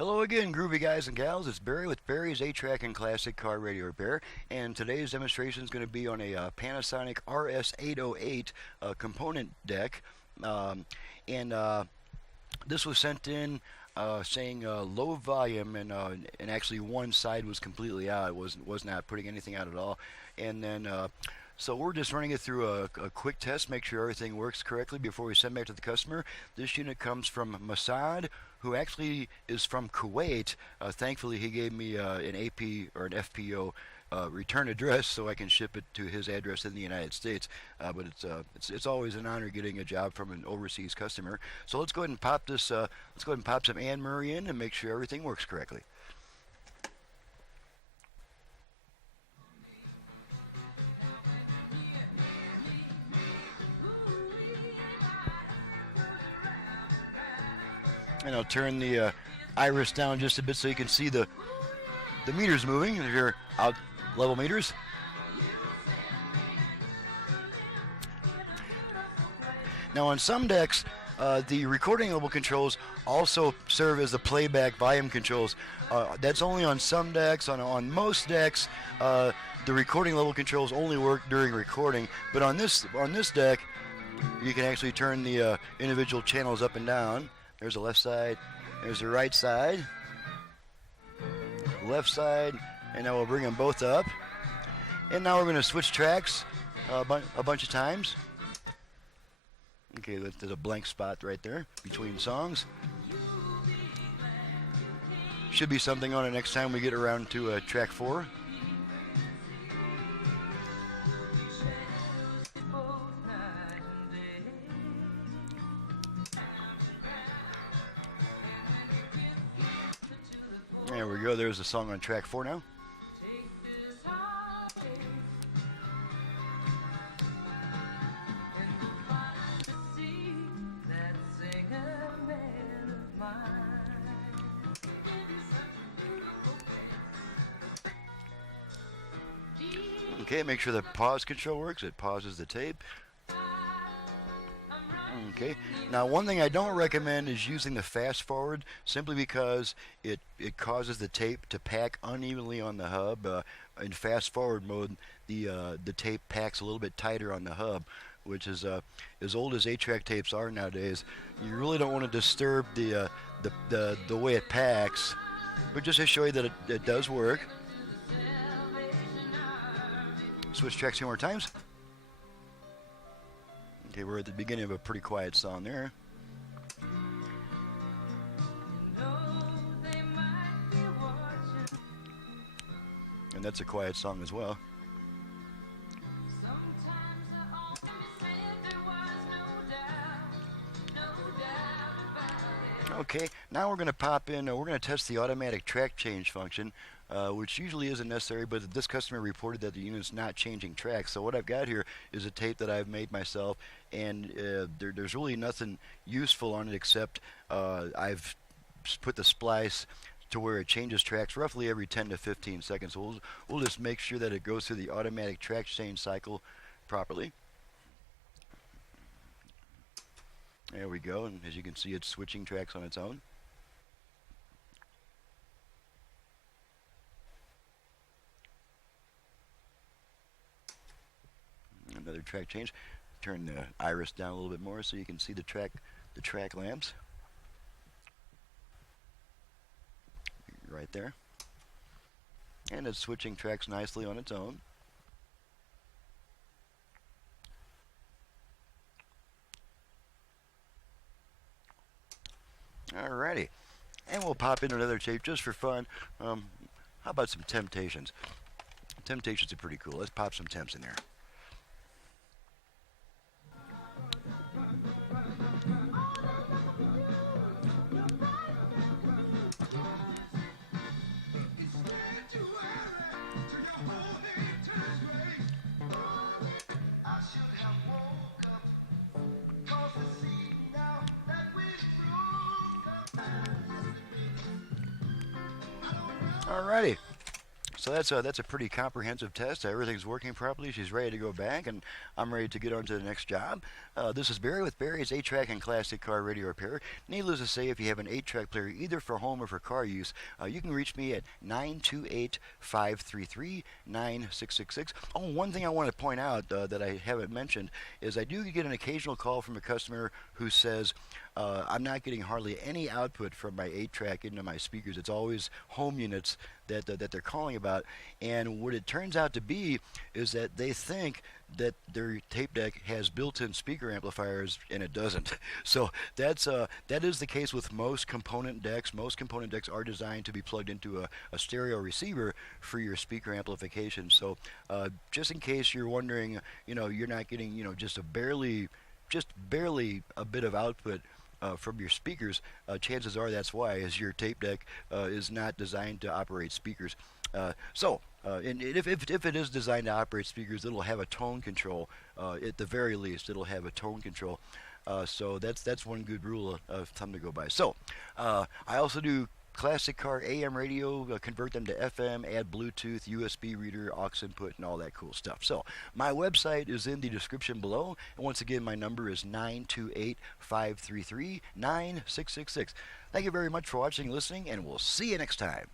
Hello again, groovy guys and gals. It's Barry with Barry's 8-Track and Classic Car Radio Repair, and today's demonstration is going to be on a Panasonic RS808 component deck, and this was sent in saying low volume, and actually one side was completely out. It was not putting anything out at all, and then. So we're just running it through a quick test, make sure everything works correctly before we send back to the customer. This unit comes from Masad, who actually is from Kuwait. Thankfully, he gave me an AP or an FPO return address so I can ship it to his address in the United States. But it's always an honor getting a job from an overseas customer. So let's go ahead and pop this. Let's go ahead and pop some Anne Murray in and make sure everything works correctly. And I'll turn the iris down just a bit so you can see the meters moving. They're your out level meters. Now on some decks, the recording level controls also serve as the playback volume controls. That's only on some decks. On most decks, the recording level controls only work during recording. But on this deck, you can actually turn the individual channels up and down. There's the left side, there's the right side, left side, and now we'll bring them both up. And now we're going to switch tracks a bunch of times. Okay, there's a blank spot right there between songs. Should be something on it next time we get around to track 4. There we go, there's a song on track 4 now. Okay, make sure the pause control works. It pauses the tape. Okay, now one thing I don't recommend is using the fast forward, simply because it causes the tape to pack unevenly on the hub. In fast forward mode, the tape packs a little bit tighter on the hub, which is as old as 8-track tapes are nowadays. You really don't want to disturb the way it packs, but just to show you that it does work. Switch tracks 2 more times. Okay, we're at the beginning of a pretty quiet song there. And that's a quiet song as well. Okay, now we're going to pop in, we're going to test the automatic track change function, which usually isn't necessary, but this customer reported that the unit's not changing tracks. So what I've got here is a tape that I've made myself, and there's really nothing useful on it except I've put the splice to where it changes tracks roughly every 10 to 15 seconds. So we'll just make sure that it goes through the automatic track change cycle properly. There we go, and as you can see, it's switching tracks on its own. Another track change. Turn the iris down a little bit more so you can see the track lamps. Right there. And it's switching tracks nicely on its own. Alrighty, and we'll pop in another tape just for fun. How about some Temptations? Temptations are pretty cool. Let's pop some Temps in there. Alrighty, So that's a pretty comprehensive test. Everything's working properly. She's ready to go back, and I'm ready to get on to the next job. This is Barry with Barry's 8-track and classic car radio repair. Needless to say, if you have an 8-track player either for home or for car use, you can reach me at 928-533-9666. Oh, one thing I want to point out that I haven't mentioned is I do get an occasional call from a customer who says, I'm not getting hardly any output from my 8-track into my speakers. It's always home units that they're calling about. And what it turns out to be is that they think that their tape deck has built-in speaker amplifiers, and it doesn't. So that is the case with most component decks. Most component decks are designed to be plugged into a stereo receiver for your speaker amplification. So just in case you're wondering, you're not getting, just barely a bit of output from your speakers, chances are that's why, is your tape deck is not designed to operate speakers. And if it is designed to operate speakers, it'll have a tone control. At the very least, it'll have a tone control. So that's one good rule of thumb to go by. So I also do classic car AM radio, convert them to FM, add Bluetooth, USB reader, aux input, and all that cool stuff. So my website is in the description below, and once again, my number is 928-533-9666. Thank you very much for watching and listening, and we'll see you next time.